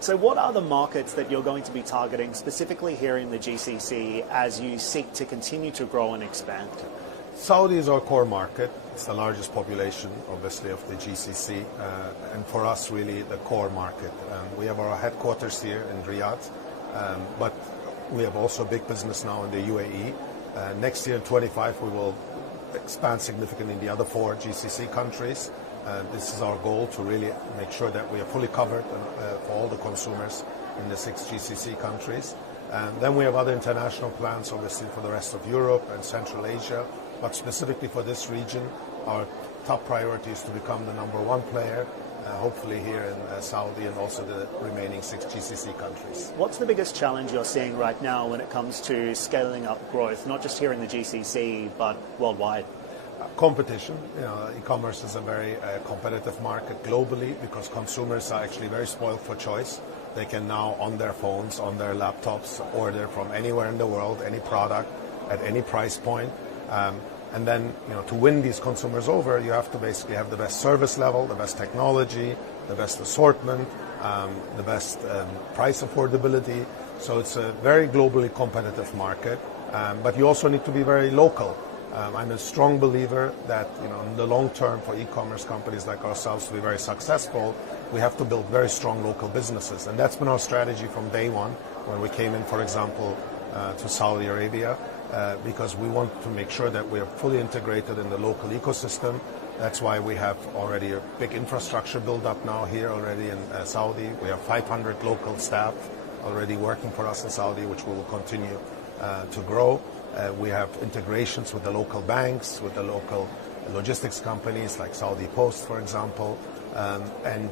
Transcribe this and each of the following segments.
So what are the markets that you're going to be targeting specifically here in the GCC as you seek to continue to grow and expand? Saudi is our core market. It's the largest population, obviously, of the GCC, and for us, really, the core market. We have our headquarters here in Riyadh, but we have also a big business now in the UAE. Next year in 25, we will expand significantly in the other 4 GCC countries. This is our goal, to really make sure that we are fully covered for all the consumers in the 6 GCC countries. Then we have other international plans, obviously, for the rest of Europe and Central Asia. But specifically for this region, our top priority is to become the #1 player, hopefully here in Saudi and also the remaining 6 GCC countries. What's the biggest challenge you're seeing right now when it comes to scaling up growth, not just here in the GCC, but worldwide? Competition. E-commerce is a very competitive market globally because consumers are actually very spoiled for choice. They can now, on their phones, on their laptops, order from anywhere in the world, any product at any price point. And then, to win these consumers over, you have to basically have the best service level, the best technology, the best assortment, the best price affordability. So it's a very globally competitive market, but you also need to be very local. I'm a strong believer that, in the long term, for e-commerce companies like ourselves to be very successful, we have to build very strong local businesses. And that's been our strategy from day one when we came in, for example, to Saudi Arabia. Because we want to make sure that we are fully integrated in the local ecosystem. That's why we have already a big infrastructure build up now here already in Saudi. We have 500 local staff already working for us in Saudi, which we will continue to grow. We have integrations with the local banks, with the local logistics companies like Saudi Post, for example. And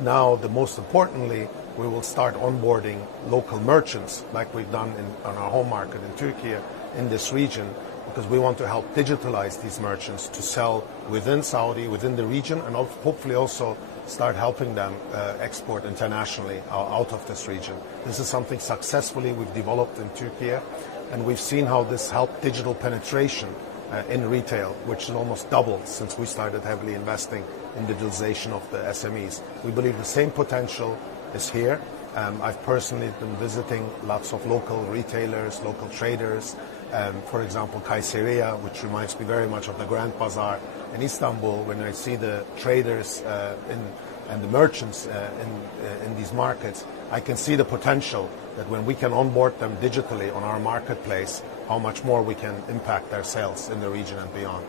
now, the most importantly, we will start onboarding local merchants like we've done on our home market in Turkey, in this region, because we want to help digitalize these merchants to sell within Saudi, within the region, and hopefully also start helping them export internationally out of this region. This is something successfully we've developed in Turkey, and we've seen how this helped digital penetration in retail, which has almost doubled since we started heavily investing in digitalization of the SMEs. We believe the same potential is here. I've personally been visiting lots of local retailers, local traders. For example, Kayseriya, which reminds me very much of the Grand Bazaar in Istanbul. When I see the traders and the merchants in these markets, I can see the potential that when we can onboard them digitally on our marketplace, how much more we can impact their sales in the region and beyond.